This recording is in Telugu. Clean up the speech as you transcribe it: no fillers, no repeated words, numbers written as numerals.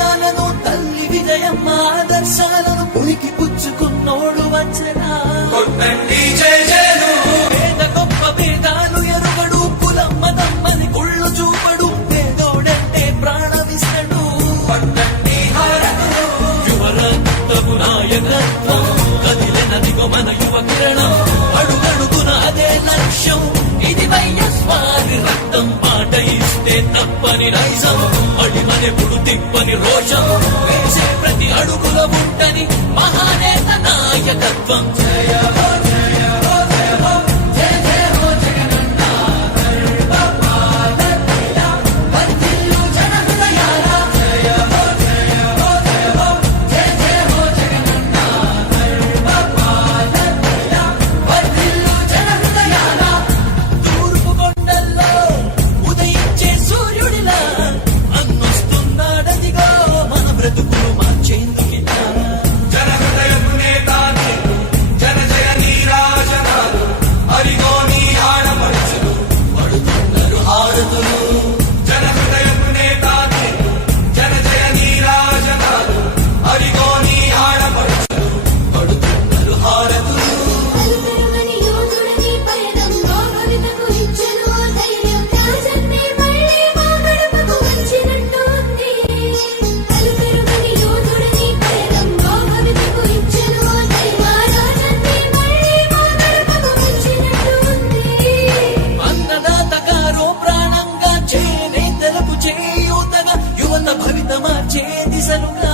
ఆశయాలను తల్లి విజయమ్మ ఆదర్శాలను పులికి పుచ్చుకున్నోడు వచ్చనా పేద గొప్ప భేదాలు ఎరుగడు కులమ్మ దమ్మని కుళ్ళు చూపడు పేదోడంటే ప్రాణమిస్తడు యువరక్తము నాయకత్వం కదిలినదిగో మన యువ కిరణం అడుగడుగున అదే లక్ష్యం ఇది వైఎస్వారి రక్తం పాట ఇస్తే తప్పని నైజం అడిమనెప్పుడు తిప్పని రోషం వేసే ప్రతి అడుగుల ఉంటని మహానేత నాయకత్వం జయ హో జయ హో జయ హో జయ జయ హో జగనన్న గర్భపాలకిల వర్ధిల్లు జన హృదయాల జయ హో జయ హో జయ హో జయ జయ హో జగనన్న గర్భపాలకిల వర్ధిల్లు జన హృదయాల తూర్పు కొండల్లో ఉదయించే సూర్యుడిలా అన్నొస్తున్నాడదిగో మన బ్రతుకులు మార్చేందుకిలా జన హృదయపు నేతాని జన జయ నీరాజనాలు అరిగో నీ ఆడపడుచులు పడుతున్నారు హారతులు జన హృదయపు నేతాని జన జయ నీరాజనాలు అరిగో నీ ఆడపడుచులు పడుతున్నారు హారతులు అలుపెరుగని యోధుడని పయనంలో భవితకు ఇచ్చెను ఓ ధైర్యం రాజన్నే మళ్ళీ మా గడపకు వచ్చినట్టు ఉంది అలుపెరుగని యోధుడని పయనంలో భవితకు ఇచ్చెను ఓ ధైర్యం రాజన్నే మళ్ళీ మా గడపకు వచ్చినట్టు ఉంది అన్నదాత గారో ప్రాణంగా చేనేతలకు చేయూతగా యువత భవిత మార్చే దిశలుగా